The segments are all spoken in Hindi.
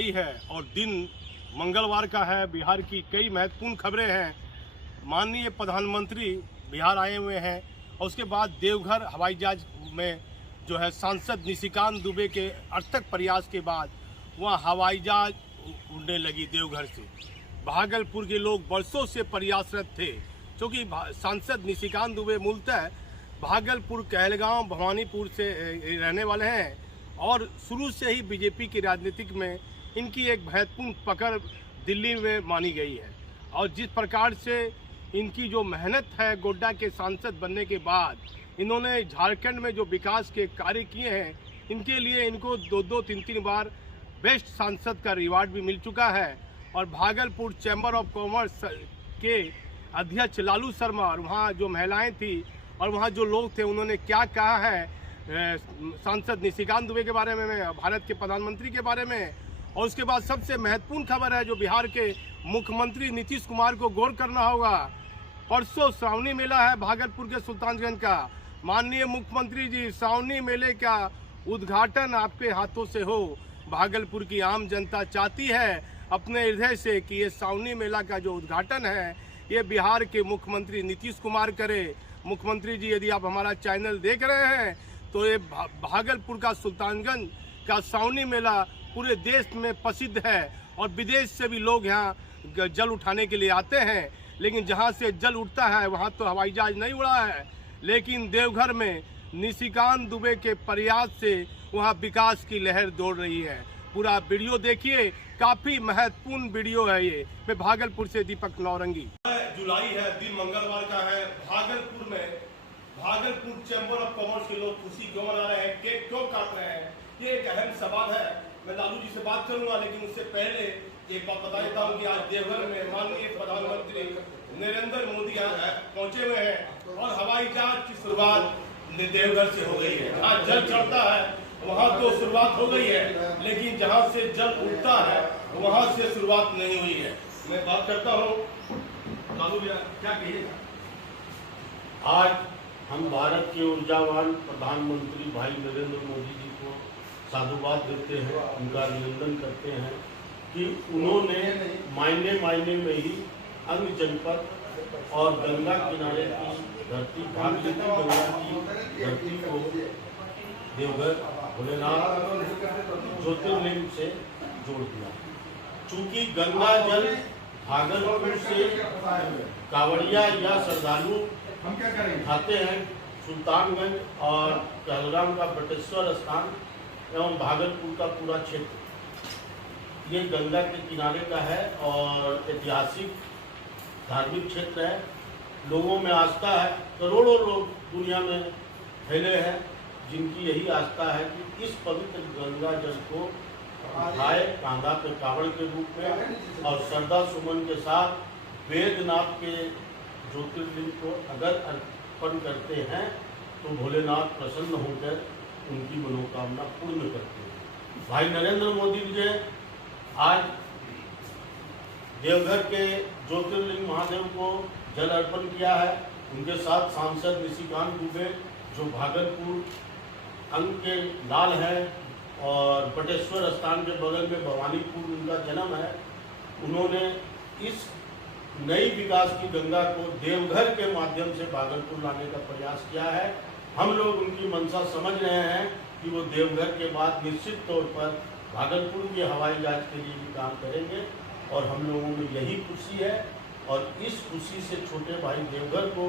जुलाई है और दिन मंगलवार का है। बिहार की कई महत्वपूर्ण खबरें हैं। माननीय प्रधानमंत्री बिहार आए हुए हैं और उसके बाद देवघर हवाई जहाज में जो है सांसद निशिकांत दुबे के अथक प्रयास के बाद वहाँ हवाई जहाज उड़ने लगी देवघर से। भागलपुर के लोग बरसों से प्रयासरत थे, क्योंकि सांसद निशिकांत दुबे मूलतः भागलपुर, कहलगांव, भवानीपुर से रहने वाले हैं और शुरू से ही बीजेपी की राजनीतिक में इनकी एक महत्वपूर्ण पकड़ दिल्ली में मानी गई है। और जिस प्रकार से इनकी जो मेहनत है गोड्डा के सांसद बनने के बाद, इन्होंने झारखंड में जो विकास के कार्य किए हैं, इनके लिए इनको 2-3 बार बेस्ट सांसद का रिवार्ड भी मिल चुका है। और भागलपुर चैम्बर ऑफ कॉमर्स के अध्यक्ष लालू शर्मा और वहाँ जो महिलाएं थी और वहाँ जो लोग थे, उन्होंने क्या कहा है सांसद निशिकांत दुबे के बारे में, भारत के प्रधानमंत्री के बारे में। और उसके बाद सबसे महत्वपूर्ण खबर है जो बिहार के मुख्यमंत्री नीतीश कुमार को गौर करना होगा। परसों श्रावणी मेला है भागलपुर के सुल्तानगंज का। माननीय मुख्यमंत्री जी, श्रावणी मेले का उद्घाटन आपके हाथों से हो। भागलपुर की आम जनता चाहती है अपने हृदय से कि ये श्रावणी मेला का जो उद्घाटन है ये बिहार के मुख्यमंत्री नीतीश कुमार करे। मुख्यमंत्री जी, यदि आप हमारा चैनल देख रहे हैं तो ये भागलपुर का सुल्तानगंज का श्रावणी मेला पूरे देश में प्रसिद्ध है और विदेश से भी लोग यहाँ जल उठाने के लिए आते हैं। लेकिन जहाँ से जल उठता है वहाँ तो हवाई जहाज नहीं उड़ा है, लेकिन देवघर में निशिकांत दुबे के प्रयास से वहाँ विकास की लहर दौड़ रही है। पूरा वीडियो देखिए, काफी महत्वपूर्ण वीडियो है ये। मैं भागलपुर से दीपक नौरंगी। जुलाई है, दिन मंगलवार का है। भागलपुर में भागलपुर चैम्बर ऑफ कॉमर्स के लोग खुशी क्यों मना रहे हैं, केक क्यों काट रहे हैं, ये एक अहम सवाल है। मैं लालू जी से बात करूंगा, लेकिन उससे पहले एक बात बता देता हूँ कि आज देवघर में माननीय प्रधानमंत्री नरेंद्र मोदी पहुंचे हुए हैं और हवाई जहाज की शुरुआत देवघर से हो गई है। जहाँ जल चढ़ता है वहाँ तो शुरुआत हो गई है, लेकिन जहाँ से जल उठता है वहाँ से शुरुआत नहीं हुई है। मैं बात करता हूँ लालू भैया, क्या कहिएगा? आज हम भारत के ऊर्जावान प्रधानमंत्री भाई नरेंद्र मोदी जी को साधुवाद देते हैं, उनका अभिनंदन करते हैं कि उन्होंने मायने में ही अंग जनपद और गंगा किनारे की धरती, भागीरथी गंगा की धरती को देवघर भोलेनाथ ज्योतिर्लिंग से जोड़ दिया। चूंकि गंगा जल भागलपुर से कांवड़िया या श्रद्धालु खाते हैं, सुल्तानगंज और कहलगांव का बटेश्वर स्थान एवं भागलपुर का पूरा क्षेत्र ये गंगा के किनारे का है और ऐतिहासिक धार्मिक क्षेत्र है। लोगों में आस्था है, करोड़ों लोग दुनिया में फैले हैं जिनकी यही आस्था है कि इस पवित्र गंगा जल को उठाए कांधा पे कावड़ के रूप में और श्रद्धा सुमन के साथ वेदनाथ के ज्योतिर्लिंग को अगर अर्पण करते हैं तो भोलेनाथ प्रसन्न होकर उनकी मनोकामना पूर्ण करते हैं। भाई नरेंद्र मोदी जी आज देवघर के ज्योतिर्लिंग महादेव को जल अर्पण किया है। उनके साथ सांसद निशिकांत दुबे जो भागलपुर अंग के लाल है और बटेश्वर स्थान के बगल में भवानीपुर उनका जन्म है, उन्होंने इस नई विकास की गंगा को देवघर के माध्यम से भागलपुर लाने का प्रयास किया है। हम लोग उनकी मंशा समझ रहे हैं कि वो देवघर के बाद निश्चित तौर पर भागलपुर के हवाई जहाज के लिए भी काम करेंगे और हम लोगों में यही खुशी है। और इस खुशी से छोटे भाई देवघर को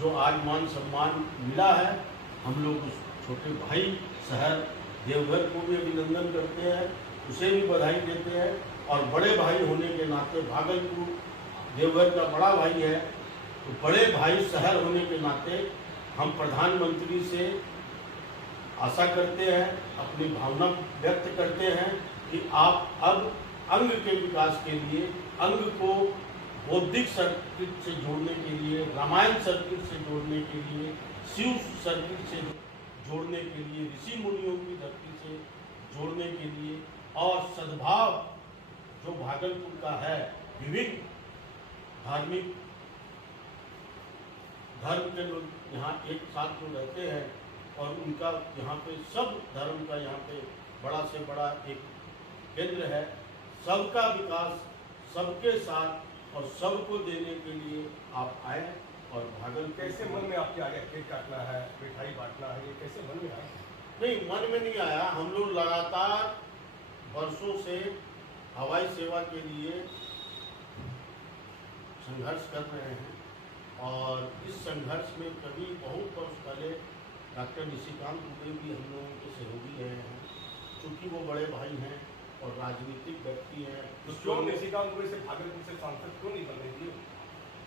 जो आज मान सम्मान मिला है, हम लोग उस छोटे भाई शहर देवघर को भी अभिनंदन करते हैं, उसे भी बधाई देते हैं। और बड़े भाई होने के नाते भागलपुर देवघर का बड़ा भाई है, तो बड़े भाई शहर होने के नाते हम प्रधानमंत्री से आशा करते हैं, अपनी भावना व्यक्त करते हैं कि आप अब अंग के विकास के लिए, अंग को बौद्धिक सर्किट से जोड़ने के लिए, रामायण सर्किट से जोड़ने के लिए, शिव सर्किट से जोड़ने के लिए, ऋषि मुनियों की धरती से जोड़ने के लिए और सद्भाव जो भागलपुर का है, विभिन्न धार्मिक धर्म के लोग यहाँ एक साथ में रहते हैं और उनका यहाँ पे सब धर्म का यहाँ पे बड़ा से बड़ा एक केंद्र है। सबका विकास सबके साथ और सबको देने के लिए आप आए और भागलपुर कैसे मन में आपके आ गया केक काटना है, मिठाई बांटना है, ये कैसे मन में आया? नहीं, मन में नहीं आया। हम लोग लगातार वर्षों से हवाई सेवा के लिए संघर्ष कर रहे हैं और इस संघर्ष में कभी बहुत वर्ष पहले डॉक्टर निशिकांत दुबे भी हम लोगों के सहयोगी रहे हैं, क्योंकि वो बड़े भाई हैं और राजनीतिक व्यक्ति हैं। तो क्यों निशिकांत दुबे से भागलपुर से सांसद क्यों नहीं बनने दिए?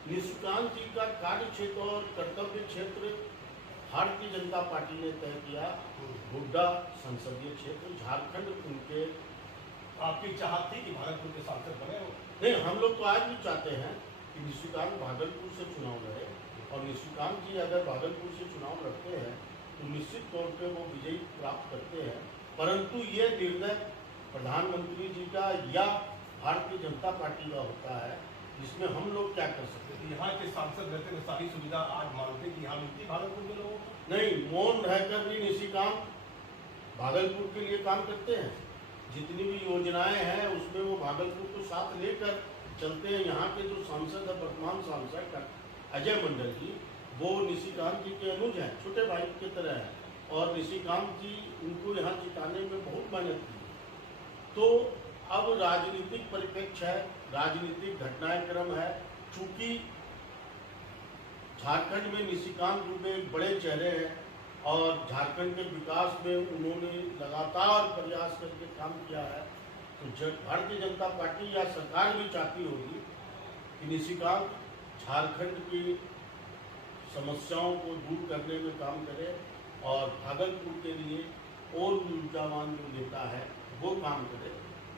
निशिकांत जी का कार्य क्षेत्र और कर्तव्य क्षेत्र भारतीय जनता पार्टी ने तय किया। गोड्डा संसदीय क्षेत्र झारखंड उनके। आपकी चाहत थी कि भागलपुर के सांसद बने हो? नहीं, हम लोग तो आज भी चाहते हैं कि निशिकांत भागलपुर से चुनाव लड़े और निशिकांत जी अगर भागलपुर से चुनाव लड़ते हैं तो निश्चित तौर पे वो विजयी प्राप्त करते हैं। परंतु ये निर्णय प्रधानमंत्री जी का या भारतीय जनता पार्टी का होता है, जिसमें हम लोग क्या कर सकते हैं। यहाँ के सांसद रहते हुए सारी सुविधा आज मानते कि यहाँ मिलती भागलपुर के लोगों को? नहीं, मौन रहकर भी निशिकांत भागलपुर के लिए काम करते हैं। जितनी भी योजनाएं हैं उसमें वो भागलपुर को साथ लेकर चलते हैं। यहाँ के जो सांसद है, वर्तमान सांसद अजय मंडल जी, वो निशिकांत जी के अनुज हैं, छोटे भाई की तरह हैं और निशिकांत जी उनको यहाँ जिताने में बहुत मेहनत की। तो अब राजनीतिक परिप्रेक्ष्य है, राजनीतिक घटनाक्रम है। चूंकि झारखंड में निशिकांत दुबे एक बड़े चेहरे हैं और झारखंड के विकास में उन्होंने लगातार प्रयास करके काम किया है, तो भारतीय जनता पार्टी या सरकार भी चाहती होगी कि निशिकांत झारखंड की समस्याओं को दूर करने में काम करे और भागलपुर के लिए और भी ऊर्जावान जो नेता है वो काम करे।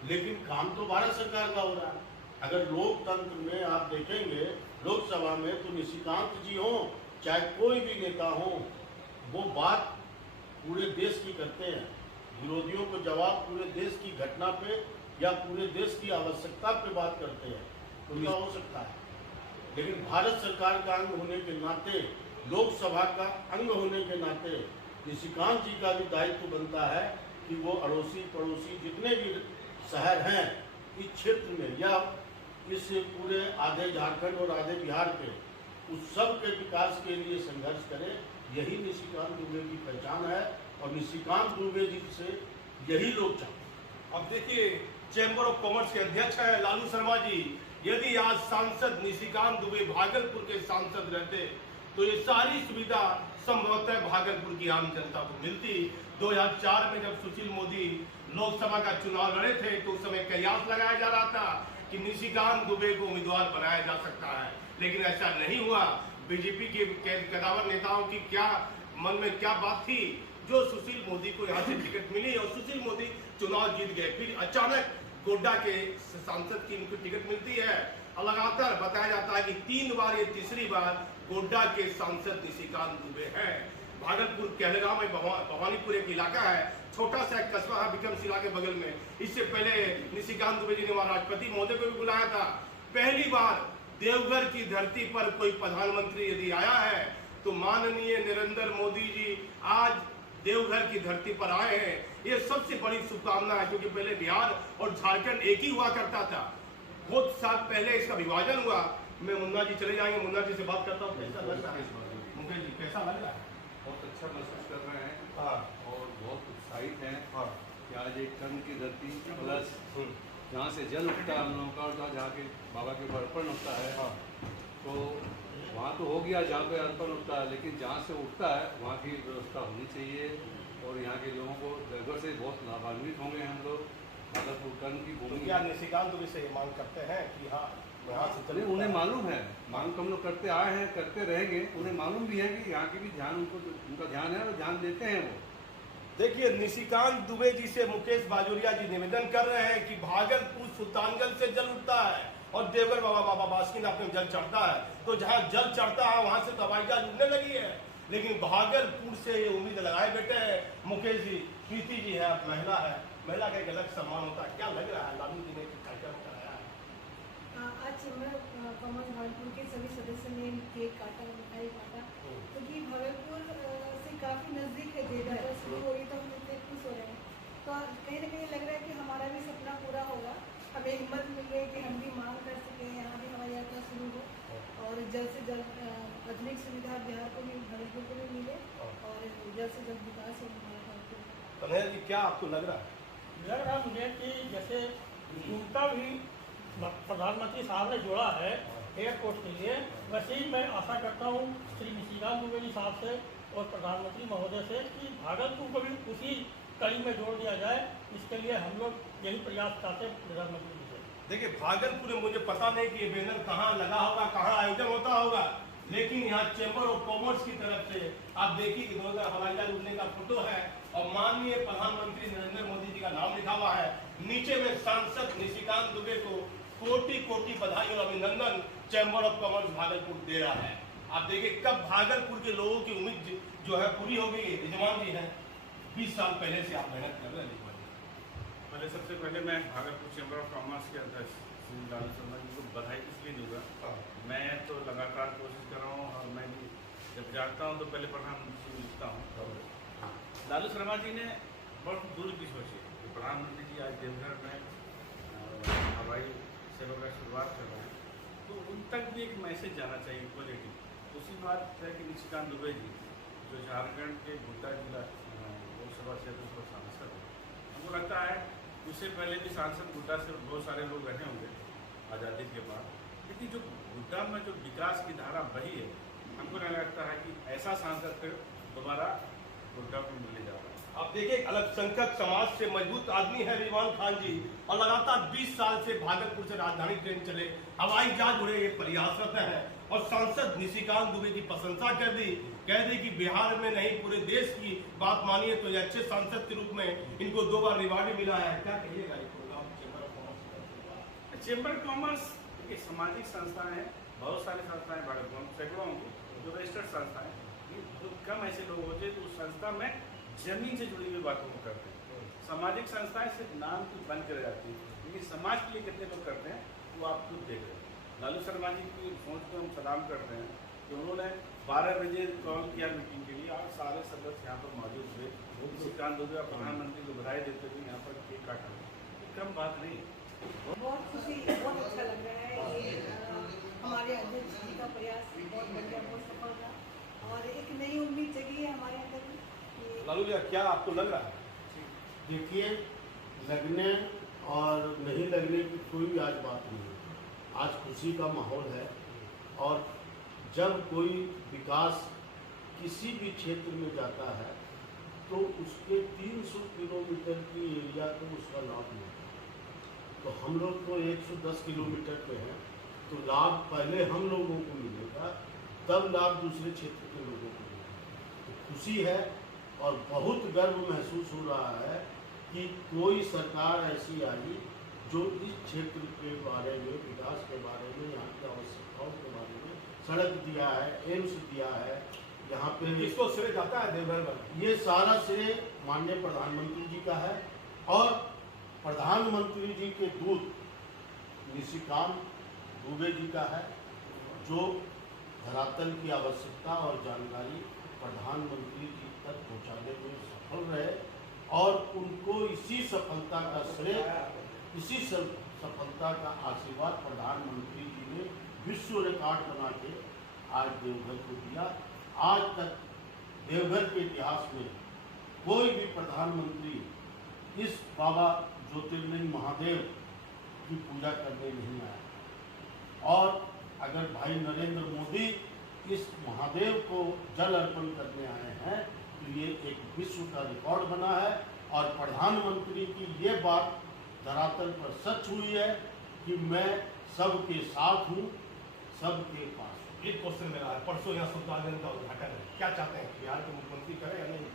लेकिन काम तो भारत सरकार का हो रहा है। अगर लोकतंत्र में आप देखेंगे लोकसभा में, तो निशिकांत जी हों चाहे कोई भी नेता हो, वो बात पूरे देश की करते हैं। विरोधियों को जवाब पूरे देश की घटना पे या पूरे देश की आवश्यकता पे बात करते हैं, तो ऐसा हो सकता है। लेकिन भारत सरकार का अंग होने के नाते, लोकसभा का अंग होने के नाते निशिकांत जी का भी दायित्व बनता है कि वो अड़ोसी पड़ोसी जितने भी शहर हैं इस क्षेत्र में या इस पूरे आधे झारखंड और आधे बिहार के, उस सब के विकास के लिए संघर्ष करें। यही निशिकांत दुबे की पहचान है और निशिकांत दुबे जी से यही लोग चाहते हैं। अब देखिए, चैम्बर ऑफ कॉमर्स के अध्यक्ष है लालू शर्मा जी, यदि आज सांसद निशिकांत दुबे भागलपुर के सांसद रहते तो ये सारी सुविधा संभवतः भागलपुर की आम जनता को मिलती। 2004 में जब सुशील मोदी लोकसभा का चुनाव लड़े थे तो उस समय कयास लगाया जा रहा था कि निशिकांत दुबे को उम्मीदवार बनाया जा सकता है, लेकिन ऐसा नहीं हुआ। बीजेपी के कदावर नेताओं की क्या मन में क्या बात थी, जो सुशील मोदी को यहाँ से टिकट मिली और सुशील मोदी चुनाव जीत गए। फिर अचानक गोड्डा के सांसद की उनको टिकट मिलती है और लगातार बताया जाता है कि 3 बार, ये तीसरी बार गोड्डा के सांसद निशिकांत दुबे हैं। भागलपुर कहलगांव में भवानीपुर एक इलाका है, छोटा सा एक कस्बा है विक्रमशिला के बगल में। इससे पहले निशिकांत दुबे जी ने वहां राष्ट्रपति महोदय को भी बुलाया था। पहली बार देवघर की धरती पर कोई प्रधानमंत्री यदि आया है तो माननीय नरेंद्र मोदी जी आज देवघर की धरती पर आए हैं। ये सबसे बड़ी शुभकामना है, क्योंकि पहले बिहार और झारखंड एक ही हुआ करता था। बहुत साल पहले इसका विभाजन हुआ। मैं मुन्ना जी चले जाएंगे, मुन्ना जी से बात करता हूँ। कैसा लग रहा है मुकेश जी, कैसा लग रहा है? बहुत अच्छा महसूस कर रहे हैं। हाँ। और बहुत उत्साहित हैं। हाँ। कि आज एक कर्म की धरती प्लस जहाँ से जल उठता है हम लोगों का और जहाँ के बाबा के ऊपर अर्पण होता है। हाँ। तो वहाँ तो हो गया जहाँ पे अर्पण होता है, लेकिन जहाँ से उठता है वहाँ की व्यवस्था होनी चाहिए और यहाँ के लोगों को देवघर से बहुत लाभान्वित होंगे हम लोग। भागलपुर कर्म की तो भूमि। क्या निशिकांत दुबे से ये मांग करते हैं कि हाँ यहाँ से नहीं, उन्हें मालूम है, मांग तो हम लोग करते आए हैं, करते रहेंगे। उन्हें मालूम भी है कि यहाँ की भी ध्यान उनका ध्यान है और ध्यान देते हैं वो। देखिए, निशिकांत दुबे जी से मुकेश बाजोरिया जी निवेदन कर रहे हैं कि भागलपुर सुल्तानगंज से जल उठता है और देवघर बाबा बासुकीनाथ में जल चढ़ता है, तो जहाँ जल चढ़ता है वहां से तो हवाई जहाज उड़ने लगी है। लेकिन भागलपुर से ये उम्मीद लगाए बैठे हैं मुकेश जी। प्रीति जी है, आप महिला है, महिला का एक अलग सम्मान होता है। क्या लग रहा है लालू जी ने कार्यक्रम कराया है? आज चैम्बर कॉमर्स भागलपुर के सभी सदस्य ने केक काटा, मिठाई काटा, क्योंकि भागलपुर से काफ़ी नज़दीक है देवघर शुरू हो रही, तो हम इतने खुश हो रहे हैं। तो कहीं ना कहीं लग रहा है कि हमारा भी सपना पूरा क्या आपको लग रहा है? लग रहा मुझे कि जैसे उनका भी प्रधानमंत्री साहब ने जोड़ा है एयरपोर्ट के लिए, वैसे ही मैं आशा करता हूँ श्री निशिकांत दुबे जी साहब से और प्रधानमंत्री महोदय से कि भागलपुर को भी उसी कड़ी में जोड़ दिया जाए। इसके लिए हम लोग यही प्रयास करते हैं प्रधानमंत्री जी से। देखिए, भागलपुर में मुझे पता नहीं कि ये बैनर कहाँ लगा होगा, कहाँ आयोजन होता होगा, लेकिन यहाँ चैम्बर ऑफ कॉमर्स की तरफ से आप देखिए कि 2000 हवाई जहाज उड़ने का फोटो है और माननीय प्रधानमंत्री नरेंद्र मोदी जी का नाम लिखा हुआ है। नीचे में सांसद निशिकांत दुबे को कोटि कोटि बधाई और अभिनंदन चैम्बर ऑफ कॉमर्स भागलपुर दे रहा है। आप देखिए कब भागलपुर के लोगों की उम्मीद जो है पूरी हो गई है। रिजवान जी हैं, 20 साल पहले से आप मेहनत कर रहे हैं। रिजवान जी, पहले सबसे पहले मैं भागलपुर चैम्बर ऑफ कॉमर्स के अध्यक्ष श्री लालू शर्मा जी को बधाई इसलिए दूंगा। मैं तो लगातार कोशिश कर रहा हूँ और मैं भी जब जागता हूँ तो पहले प्रधानमंत्री से लिखता हूँ। लालू शर्मा जी ने बहुत दूर की सोची कि प्रधानमंत्री जी आज देवघर में हवाई सेवा का शुरुआत कर रहे हैं, तो उन तक भी एक मैसेज जाना चाहिए पॉजिटिव। उसी बात है कि निशिकांत दुबे जी जो झारखंड के गोड्डा जिला लोकसभा क्षेत्र से सांसद है, हमको लगता है उससे पहले भी सांसद गोड्डा से बहुत सारे लोग रहे होंगे आज़ादी के बाद, लेकिन जो गोड्डा में जो विकास की धारा बही है, हमको नहीं लगता है कि ऐसा सांसद फिर दोबारा गोड्डा को मिलने जा रहा है। आप देखिए अल्पसंख्यक समाज से मजबूत आदमी है रिजवान खान जी, और लगातार 20 साल से भागलपुर से राजधानी ट्रेन चले, हवाई जहाज उड़े, ये प्रयासरत है। और सांसद निशिकांत दुबे की प्रशंसा कर दी, कह दी कि बिहार में नहीं पूरे देश की बात मानिए तो ये अच्छे सांसद के रूप में इनको 2 बार रिवार्ड मिला है। क्या कहिएगा ये programme chamber of commerce? Chamber of commerce देखिए सामाजिक संस्थाएं हैं, बहुत सारी संस्थाएं भागलपुर में सैकड़ों जो रजिस्टर्ड संस्थाएं, जो कम ऐसे लोग होते हैं तो उस संस्था में जमीन से जुड़ी हुई बातों को करते हैं। सामाजिक संस्थाएं सिर्फ नाम की बंद कर जाती है, लेकिन समाज के लिए कितने लोग करते हैं वो आप खुद देख रहे हैं। लालू शर्मा जी की सोच को हम सलाम करते हैं कि उन्होंने 12 बजे कॉल किया मीटिंग के लिए और सारे सदस्य यहाँ पर मौजूद हुए। निशिकांत दुबे और प्रधानमंत्री को बधाई देते हुए यहाँ पर केक काटा, कम बात नहीं है। बहुत खुशी, बहुत अच्छा लग रहा है। ये हमारे अध्यक्ष जी का प्रयास बहुत बढ़िया, बहुत सफल रहा और एक नई उम्मीद जगी है हमारे अंदर में। लालू जी, क्या आपको लग रहा है? देखिए, लगने और नहीं लगने की कोई भी आज बात नहीं है। आज खुशी का माहौल है और जब कोई विकास किसी भी क्षेत्र में जाता है तो उसके 300 किलोमीटर की एरिया को उसका लाभ मिलता है। तो हम लोग तो 110 किलोमीटर पे हैं, तो लाभ पहले हम लोगों को मिलेगा, तब लाभ दूसरे क्षेत्र के लोगों को मिलेगा। तो खुशी है और बहुत गर्व महसूस हो रहा है कि कोई सरकार ऐसी आई जो इस क्षेत्र के बारे में, विकास के बारे में, यहाँ की आवश्यकताओं के बारे में सड़क दिया है, एम्स दिया है। यहाँ पे किसको श्रेय जाता है देवघर में? ये सारा श्रेय माननीय प्रधानमंत्री जी का है और प्रधानमंत्री जी के दूत निशिकांत दुबे जी का है, जो धरातल की आवश्यकता और जानकारी प्रधानमंत्री जी तक पहुंचाने में सफल रहे और उनको इसी सफलता का श्रेय, इसी सफलता का आशीर्वाद प्रधानमंत्री जी ने विश्व रिकॉर्ड बना के आज देवघर को दिया। आज तक देवघर के इतिहास में कोई भी प्रधानमंत्री इस बाबा ज्योतिर्लिंग महादेव की पूजा करने नहीं आया और अगर भाई नरेंद्र मोदी इस महादेव को जल अर्पण करने आए हैं तो ये एक विश्व का रिकॉर्ड बना है और प्रधानमंत्री की ये बात धरातल पर सच हुई है कि मैं सबके साथ हूँ, सबके पास हूँ। एक क्वेश्चन मेरा है, परसों यहाँ सुल्तानगंज का उद्घाटन है, क्या चाहते हैं बिहार के मुख्यमंत्री करें या नहीं?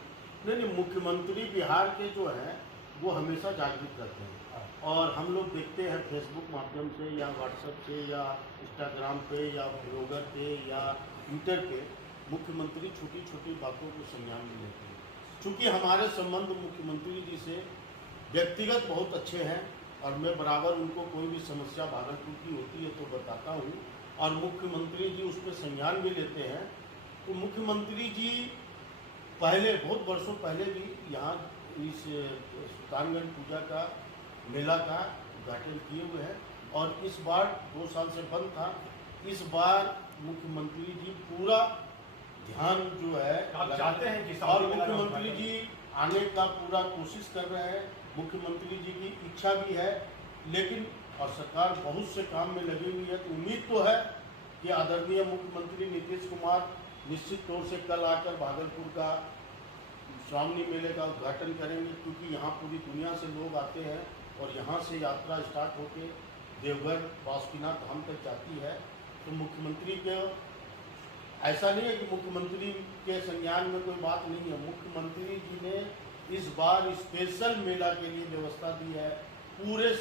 नहीं, मुख्यमंत्री बिहार के जो हैं वो हमेशा जागरूक रहते हैं और हम लोग देखते हैं फेसबुक माध्यम से या व्हाट्सएप से या इंस्टाग्राम पे या ब्लॉगर पे या ट्विटर पे मुख्यमंत्री छोटी छोटी बातों को संज्ञान में लेते हैं। चूँकि हमारे संबंध मुख्यमंत्री जी से व्यक्तिगत बहुत अच्छे हैं और मैं बराबर उनको कोई भी समस्या भागलपुर की होती है तो बताता हूँ और मुख्यमंत्री जी उस पर संज्ञान भी लेते हैं। तो मुख्यमंत्री जी पहले, बहुत वर्षों पहले भी यहाँ इस सुल्तानगंज पूजा का मेला का उद्घाटन किए हुए हैं और इस बार 2 साल से बंद था। इस बार मुख्यमंत्री जी पूरा ध्यान जो है आप चाहते हैं कि और मुख्यमंत्री जी आने का पूरा कोशिश कर रहे हैं। मुख्यमंत्री जी की इच्छा भी है, लेकिन और सरकार बहुत से काम में लगी हुई है। तो उम्मीद तो है कि आदरणीय मुख्यमंत्री नीतीश कुमार निश्चित तौर से कल आकर भागलपुर का श्रावणी मेले का उद्घाटन करेंगे, क्योंकि यहाँ पूरी दुनिया से लोग आते हैं और यहाँ से यात्रा स्टार्ट होकर देवघर बासुकीनाथ धाम तक जाती है। तो मुख्यमंत्री के ऐसा नहीं है कि मुख्यमंत्री के संज्ञान में कोई बात नहीं है। मुख्यमंत्री जी ने इस बार स्पेशल मेला के लिए व्यवस्था दी है। पूरे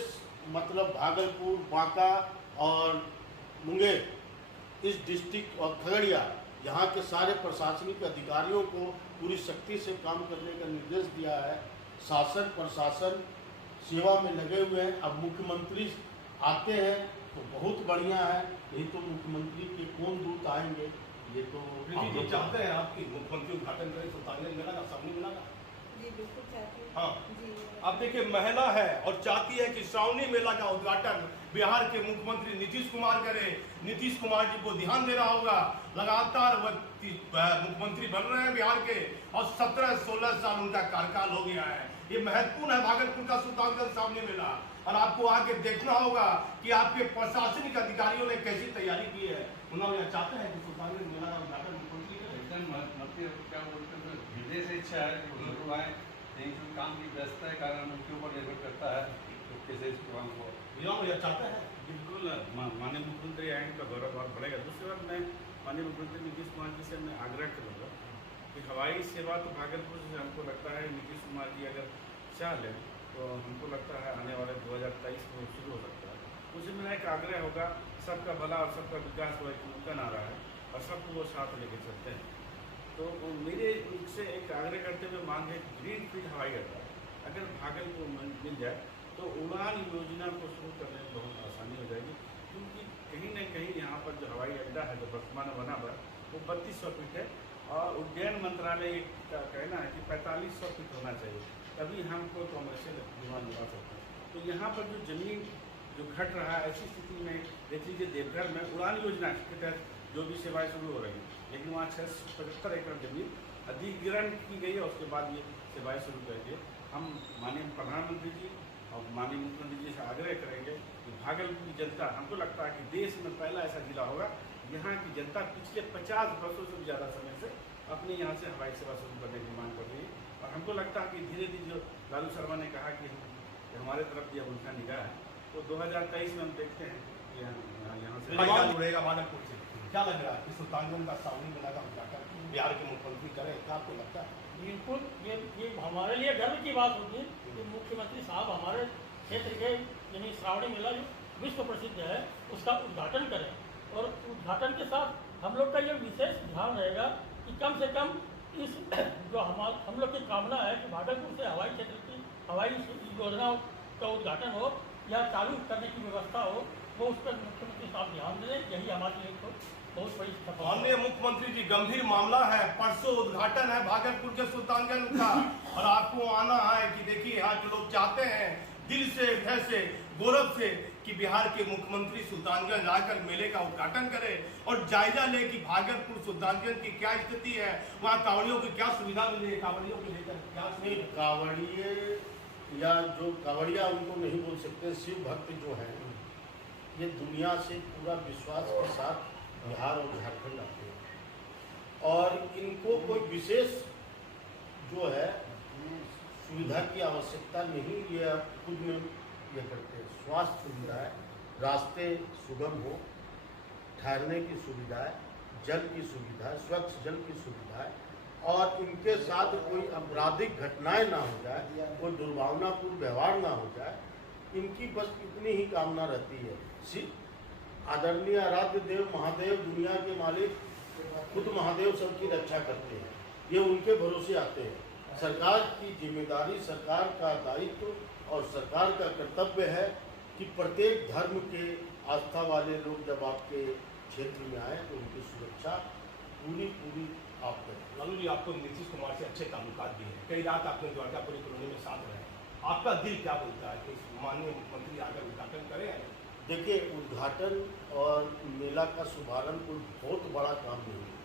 मतलब भागलपुर, बांका और मुंगेर इस डिस्ट्रिक्ट और खगड़िया यहाँ के सारे प्रशासनिक अधिकारियों को पूरी शक्ति से काम करने का निर्देश दिया है। शासन प्रशासन सेवा में लगे हुए हैं। अब मुख्यमंत्री आते हैं तो बहुत बढ़िया है, नहीं तो मुख्यमंत्री के कौन दूत आएंगे ये तो प्रीति जी चाहते हैं आपकी मुख्यमंत्री उद्घाटन करें सुल्तानगंज मेला का, श्रावणी मेला का? जी बिल्कुल चाहती हूँ। हाँ। जी अब देखिए महिला है और चाहती है कि श्रावणी मेला का उद्घाटन बिहार के मुख्यमंत्री नीतीश कुमार करें। नीतीश कुमार जी को ध्यान देना होगा, लगातार मुख्यमंत्री बन रहे हैं बिहार के और 17-16 साल उनका कार्यकाल हो गया है। ये महत्वपूर्ण है भागलपुर का सुल्तानगंज श्रावणी मेला, और आपको आके देखना होगा कि आपके प्रशासनिक अधिकारियों ने कैसी तैयारी की है। उन्होंने चाहते हैं कि सुल्तानगंज मेला का उद्घाटन मुख्यमंत्री करें। एकदम क्या बोलते हैं, हृदय से इच्छा है कि वो जरूर आए, लेकिन काम की व्यस्तता के कारण उनके ऊपर निर्भर करता है तो कैसे इस प्रोग्राम को ये चाहते हैं। बिल्कुल माननीय मुख्यमंत्री आएंगे का गौरव बहुत बढ़ेगा। दूसरी बात, मैं माननीय मुख्यमंत्री नीतीश कुमार जी से मैं आग्रह करूँगा कि हवाई सेवा तो भागलपुर से हमको लगता है नीतीश कुमार जी अगर चाह लें तो हमको लगता है आने वाले 2023 में शुरू हो सकता है। उसी में एक आग्रह होगा, सबका भला और सबका विकास वो एक उनका नारा है और सबको वो साथ लेके चलते हैं। तो मेरे उनसे एक आग्रह करते हुए मांग है, ग्रीन फील्ड हवाई अड्डा अगर भागलपुर में मिल जाए तो उड़ान योजना को शुरू करने में बहुत आसानी हो जाएगी, क्योंकि कहीं न कहीं यहाँ पर जो हवाई अड्डा है जो वर्तमान में बना हुआ वो 3200 फीट है और उड्डयन मंत्रालय का कहना है कि 4500 फीट होना चाहिए, तभी हमको कॉमर्शियल विमान उड़ा सकते हैं। तो यहाँ पर जो जमीन जो घट रहा है, ऐसी स्थिति में देख लीजिए देवघर में उड़ान योजना के तहत जो भी सेवाएं शुरू हो रही हैं, लेकिन वहाँ 675 एकड़ जमीन अधिग्रहण की गई है। उसके बाद ये सेवाएं शुरू करके हम माननीय प्रधानमंत्री जी और माननीय मुख्यमंत्री जी से आग्रह करेंगे कि भागलपुर की जनता, हमको लगता है कि देश में पहला ऐसा जिला होगा यहाँ की जनता पिछले 50 वर्षों से भी ज़्यादा समय से अपने यहाँ से हवाई सेवा शुरू करने की मांग कर रही है। और हमको लगता है कि धीरे धीरे जो लालू शर्मा ने कहा कि हमारे तरफ भी अब उनका निगाह है, तो 2023 में हम देखते हैं कि यहाँ से जुड़ेगा भागलपुर से। क्या लग रहा है कि सुल्तानगंज का श्रावणी मेला का उद्घाटन बिहार के मुख्यमंत्री करें, क्या आपको लगता है? बिल्कुल, ये हमारे लिए गर्व की बात होगी कि मुख्यमंत्री साहब हमारे क्षेत्र के यानी श्रावणी मेला जो विश्व प्रसिद्ध है उसका उद्घाटन करें। और उद्घाटन के साथ हम लोग का ये विशेष ध्यान रहेगा कि कम से कम इस जो हम लोग की कामना है कि भागलपुर से हवाई क्षेत्र की हवाई योजना का उद्घाटन हो या चालू करने की व्यवस्था हो, वो उस पर मुख्यमंत्री साहब ध्यान दें। यही हमारे लिए तो बहुत बड़ी सफलता। माननीय मुख्यमंत्री जी, गंभीर मामला है, परसों उद्घाटन है भागलपुर के सुल्तानगंज का और आपको आना है कि देखिए यहाँ के लोग चाहते हैं दिल से, हृदय से, गौरव से कि बिहार के मुख्यमंत्री सुल्तानगंज आकर मेले का उद्घाटन करें और जायजा ले कि भागलपुर सुल्तानगंज की क्या स्थिति है, वहाँ कांवड़ियों की क्या सुविधा मिल रही है, कांवड़ियों को लेकर क्या नहीं, कांवड़िए या जो कांवड़िया उनको नहीं बोल सकते, शिव भक्त जो हैं ये दुनिया से पूरा विश्वास के साथ बिहार और झारखंड आते हैं और इनको कोई विशेष जो है सुविधा की आवश्यकता नहीं, ये खुद में ये करते हैं। स्वास्थ्य सुविधा है, रास्ते सुगम हो, ठहरने की सुविधा है, जल की सुविधा है, स्वच्छ जल की सुविधा है और इनके साथ कोई आपराधिक घटनाएं ना हो जाए, कोई दुर्भावनापूर्ण व्यवहार ना हो जाए, इनकी बस इतनी ही कामना रहती है। आदरणीय आराध्य देव महादेव, दुनिया के मालिक खुद महादेव सबकी रक्षा करते हैं, ये उनके भरोसे आते हैं। सरकार की जिम्मेदारी, सरकार का दायित्व और सरकार का कर्तव्य है कि प्रत्येक धर्म के आस्था वाले लोग जब आपके क्षेत्र में आए तो उनकी सुरक्षा पूरी आप करें। लालू जी, आपको नीतीश कुमार से अच्छे ताल्लुकात भी हैं, कई रात आपने द्वारकापुरी कॉलोनी में साथ रहे, आपका दिल क्या बोलता है कि माननीय मुख्यमंत्री आकर उद्घाटन करें? देखिए, उद्घाटन और मेला का शुभारंभ कोई बहुत बड़ा काम नहीं है,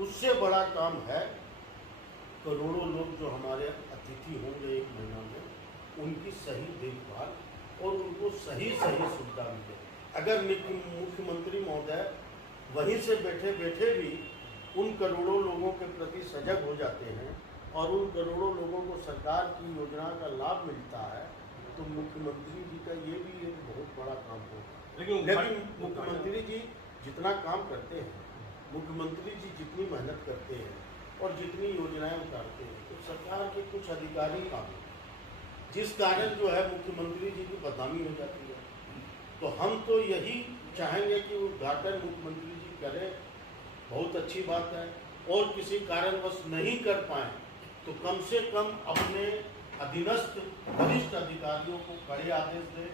उससे बड़ा काम है करोड़ों लोग जो हमारे अतिथि होंगे एक महीना में, उनकी सही देखभाल और उनको सही सुविधा मिले। अगर मुख्यमंत्री महोदय वहीं से बैठे बैठे भी उन करोड़ों लोगों के प्रति सजग हो जाते हैं और उन करोड़ों लोगों को सरकार की योजना का लाभ मिलता है, तो मुख्यमंत्री जी का ये भी एक बहुत बड़ा काम होगा। लेकिन मुख्यमंत्री जी जितना काम करते हैं, मुख्यमंत्री जी जितनी मेहनत करते हैं और जितनी योजनाएं उतारते हैं, तो सरकार के कुछ अधिकारी काम, जिस कारण जो है मुख्यमंत्री जी की बदनामी हो जाती है। तो हम तो यही चाहेंगे कि उद्घाटन मुख्यमंत्री जी करें, बहुत अच्छी बात है, और किसी कारणवश नहीं कर पाए तो कम से कम अपने अधीनस्थ वरिष्ठ अधिकारियों को कड़े आदेश दें।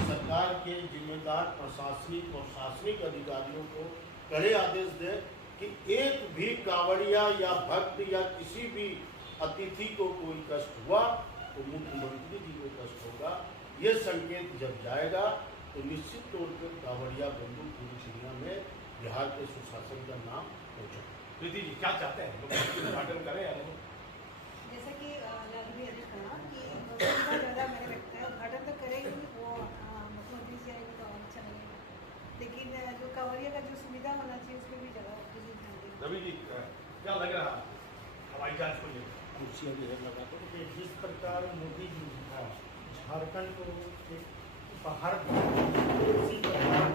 सरकार के जिम्मेदार प्रशासनिक और शासनिक अधिकारियों को कड़े आदेश दें कि एक भी कांवड़िया या भक्त या किसी भी अतिथि को कोई कष्ट हुआ तो मुख्यमंत्री जी को कष्ट होगा। ये संकेत जब जाएगा तो निश्चित तौर पर कांवड़िया बंधु पूरी दुनिया में बिहार के सुशासन का नाम पहुँचा। प्रीति जी क्या चाहते हैं, उद्घाटन करें या नहीं? जैसा कि लालू भी अभी कहा कि सुविधा ज़्यादा मैंने लगता है उद्घाटन तो करेंगे, वो मुख्यमंत्री से आएंगे तो और अच्छा लगेगा, लेकिन जो कांवड़िया का जो सुविधा होना चाहिए उस पर भी ज़्यादा ध्यान दें। रवि जी क्या लग रहा है हवाई जहाज को लेकर? कुर्सियाँ भी है लगा तो कि जिस प्रकार मोदी जी झारखंड को एक बाहर उसी प्रकार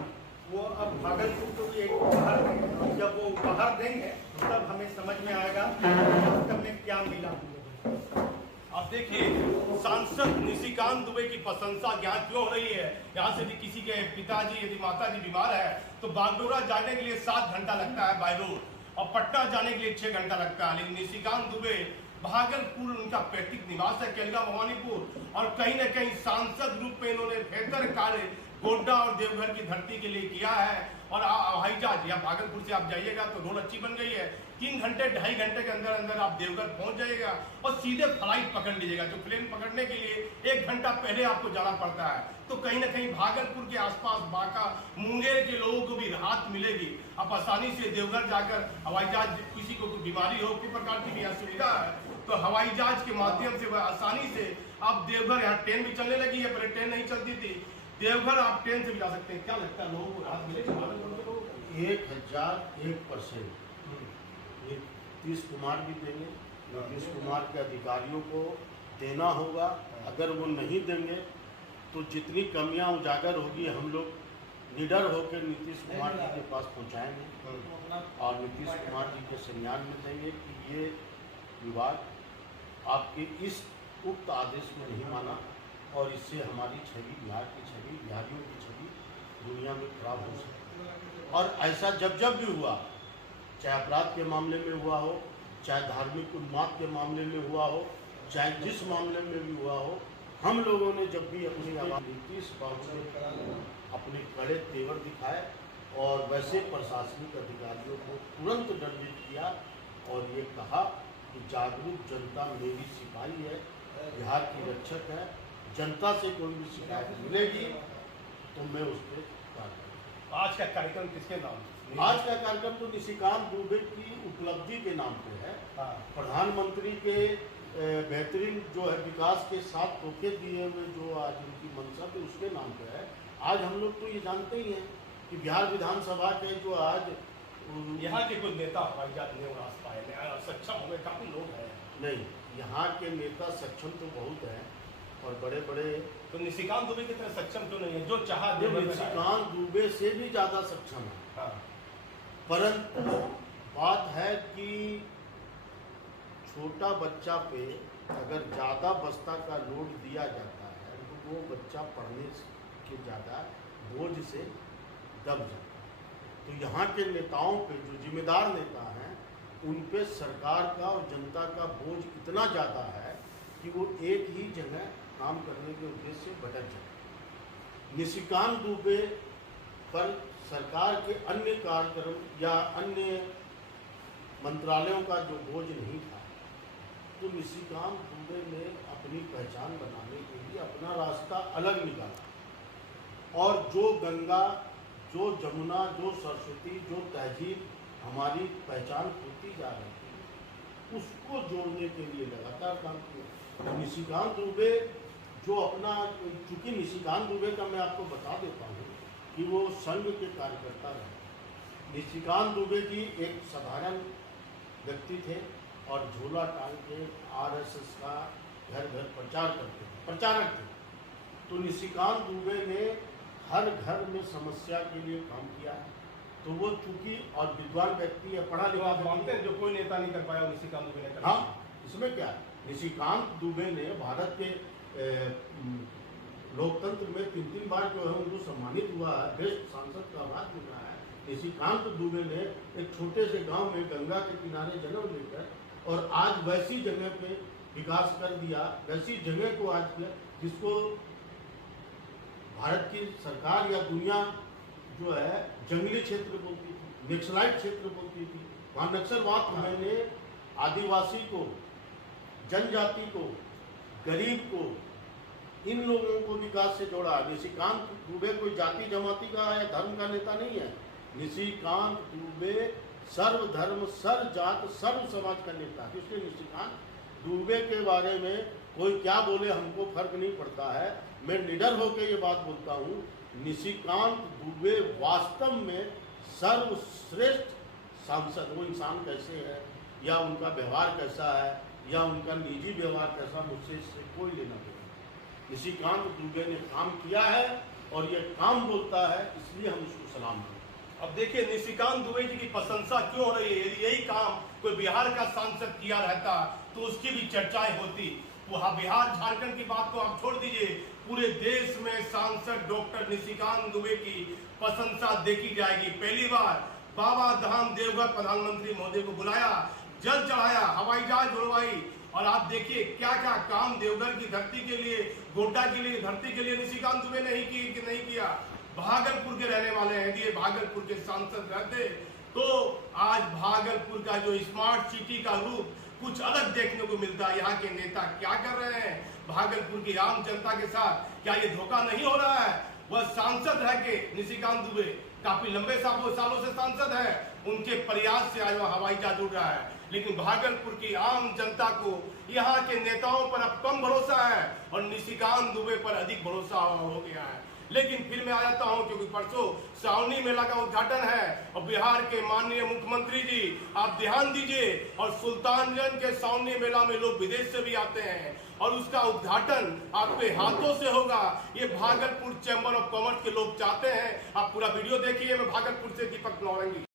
वो अब भागलपुर को भी एक बाहर देंगे। जब वो बाहर देंगे तब हमें समझ में आएगा वास्तव में क्या मिला। आप देखिए सांसद निशिकांत दुबे की प्रशंसा यहाँ क्यों हो रही है। यहाँ से यदि किसी के पिताजी यदि माताजी बीमार है तो बागडोगरा जाने के लिए 7 घंटा लगता है बाय रोड, और पटना जाने के लिए 6 घंटा लगता है। लेकिन निशिकांत दुबे भागलपुर उनका पैतृक निवास है, केलगा भवानीपुर, और कहीं न कहीं सांसद रूप में इन्होंने बेहतर कार्य गोड्डा और देवघर की धरती के लिए किया है। और हवाई जहाज या भागलपुर से आप जाइएगा तो रोड अच्छी बन गई है, 3 घंटे 2.5 घंटे के अंदर अंदर आप देवघर पहुंच जाइएगा और सीधे फ्लाइट पकड़ लीजिएगा। जो प्लेन पकड़ने के लिए 1 घंटा पहले आपको जाना पड़ता है। तो कहीं ना कहीं भागलपुर के आसपास बांका मुंगेर के लोगों को भी राहत मिलेगी। आप आसानी से देवघर जाकर हवाई जहाज, किसी को कोई बीमारी हो, किसी प्रकार की भी यहाँ सुविधा है तो हवाई जहाज के माध्यम से वह आसानी से आप देवघर, यहाँ ट्रेन भी चलने लगी है, पहले ट्रेन नहीं चलती थी, देवघर आप ट्रेन से भी जा सकते हैं। क्या लगता है लोगों को राहत मिलेगी भागलपुर के लोगों को? 1001% नीतीश कुमार भी देंगे। नीतीश कुमार के अधिकारियों को देना होगा। अगर वो नहीं देंगे तो जितनी कमियां उजागर होगी हम लोग निडर होकर नीतीश कुमार जी के पास पहुंचाएंगे और नीतीश कुमार जी के संज्ञान में देंगे कि ये विवाद आपके इस उक्त आदेश में नहीं माना और इससे हमारी छवि, बिहार की छवि, बिहारियों की छवि दुनिया में खराब हो सकती है। और ऐसा जब जब भी हुआ, चाहे अपराध के मामले में हुआ हो, चाहे धार्मिक उन्माद के मामले में हुआ हो, चाहे जिस मामले में भी हुआ हो, हम लोगों ने जब भी अपनी आवाज़, नीतीश बाबू ने अपने कड़े तेवर दिखाए और वैसे प्रशासनिक अधिकारियों को तुरंत दंडित किया और ये कहा कि जागरूक जनता मेरी सिपाही है, बिहार की रक्षक है, जनता से कोई भी शिकायत मिलेगी तो मैं उस पर कार्य करूँगा। आज का कार्यक्रम किसके नाम से? आज का कार्यक्रम तो निशिकांत दुबे की उपलब्धि के नाम पे है। प्रधानमंत्री के बेहतरीन जो है विकास के साथ तोहफे दिए हुए जो आज उनकी मंशा थी उसके नाम पे है। आज हम लोग तो ये जानते ही हैं कि बिहार विधानसभा के जो आज यहाँ के कुछ नेता हवाई जहाज नहीं उड़ा पाए, सक्षम हो गए, काफी लोग हैं। नहीं, यहाँ के नेता सक्षम तो बहुत हैं और बड़े बड़े, तो निशिकांत दुबे की तरह सक्षम क्यों नहीं है? जो चाहा निशिकांत दुबे से भी ज़्यादा सक्षम है। हाँ। परंतु बात है कि छोटा बच्चा पे अगर ज़्यादा बस्ता का लोड दिया जाता है तो वो बच्चा पढ़ने के ज़्यादा बोझ से दब जाता है। तो यहाँ के नेताओं पे, जो जिम्मेदार नेता हैं, उन पे सरकार का और जनता का बोझ इतना ज़्यादा है कि वो एक ही जगह काम करने के उद्देश्य से भटक जाए। निशिकांत दुबे पर सरकार के अन्य कार्यक्रम या अन्य मंत्रालयों का जो बोझ नहीं था, तो निशिकांत दुबे ने अपनी पहचान बनाने के लिए अपना रास्ता अलग निकाला और जो गंगा, जो जमुना, जो सरस्वती, जो तहजीब हमारी पहचान होती जा रही थी, उसको जोड़ने के लिए लगातार काम किया। निशिकांत दुबे जो अपना, चूंकि निशिकांत दुबे का मैं आपको बता देता हूँ कि वो संघ के कार्यकर्ता रहे। निशिकांत दुबे जी एक साधारण व्यक्ति थे और झोला टांग के आरएसएस का घर घर प्रचार करते थे, प्रचारक थे। तो निशिकांत दुबे ने हर घर में समस्या के लिए काम किया है। तो वो चूंकि और विद्वान व्यक्ति है, पढ़ा तो लिखा आप मानते हैं जो कोई नेता नहीं कर पाया वो निशिकांत दुबे ने कर हाँ, इसमें क्या है, निशिकांत दुबे ने भारत के लोकतंत्र में 3 बार जो है उनको सम्मानित हुआ है, बेस्ट सांसद का अवार्ड मिला है। निशिकांत दुबे ने एक छोटे से गांव में गंगा के किनारे जन्म लेकर और आज वैसी जगह पे विकास कर दिया, वैसी जगह को आज किया जिसको भारत की सरकार या दुनिया जो है जंगली क्षेत्र बोलती थी, नक्सलाइट क्षेत्र बोलती थी। वहाँ नक्सलवाद मैंने आदिवासी को, जनजाति को, गरीब को, इन लोगों को विकास से जोड़ा। निशिकांत दुबे कोई जाति जमाती का या धर्म का नेता नहीं है। निशिकांत दुबे सर्वधर्म, सर्व जात, सर्व समाज का नेता है। इसलिए निशिकांत दुबे के बारे में कोई क्या बोले हमको फर्क नहीं पड़ता है। मैं निडर होकर ये बात बोलता हूँ, निशिकांत दुबे वास्तव में सर्वश्रेष्ठ सांसद, वो इंसान कैसे है या उनका व्यवहार कैसा है या उनका निजी व्यवहार कैसा, मुझसे इससे कोई लेना देना। निशिकांत दुबे ने काम किया है और ये काम बोलता है, इसलिए हम उसको सलाम करते हैं। अब देखिए निशिकांत दुबे जी की प्रशंसा क्यों हो रही है। यदि यही काम कोई बिहार का सांसद किया रहता तो उसकी भी चर्चाएं होती। वहाँ बिहार झारखंड की बात तो आप छोड़ दीजिए, पूरे देश में सांसद डॉक्टर निशिकांत दुबे की प्रशंसा देखी जाएगी। पहली बार बाबा धाम देवघर प्रधानमंत्री मोदी को बुलाया, जल चढ़ाया, हवाई जहाज उड़वाई और आप देखिए क्या क्या काम देवघर की धरती के लिए, गोड्डा के लिए, धरती के लिए निशिकांत दुबे ने ही की कि नहीं किया। भागलपुर के रहने वाले हैं, यदि भागलपुर के सांसद रहते तो आज भागलपुर का जो स्मार्ट सिटी का रूप कुछ अलग देखने को मिलता है। यहाँ के नेता क्या कर रहे हैं भागलपुर की आम जनता के साथ, क्या ये धोखा नहीं हो रहा है। वह सांसद है कि निशिकांत दुबे काफी लंबे सालों से सांसद है, उनके प्रयास से आज वह हवाई जहाज उड़ रहा है। लेकिन भागलपुर की आम जनता को यहाँ के नेताओं पर अब कम भरोसा है और निशिकांत दुबे पर अधिक भरोसा हो गया है। लेकिन फिर मैं आ जाता हूं क्योंकि परसों सावनी मेला का उद्घाटन है और बिहार के माननीय मुख्यमंत्री जी आप ध्यान दीजिए, और सुल्तानगंज के सावनी मेला में लोग विदेश से भी आते हैं और उसका उद्घाटन आपके हाथों से होगा। ये भागलपुर चैंबर ऑफ कॉमर्स के लोग चाहते हैं। आप पूरा वीडियो देखिए। मैं भागलपुर से दीपक नौरंगी।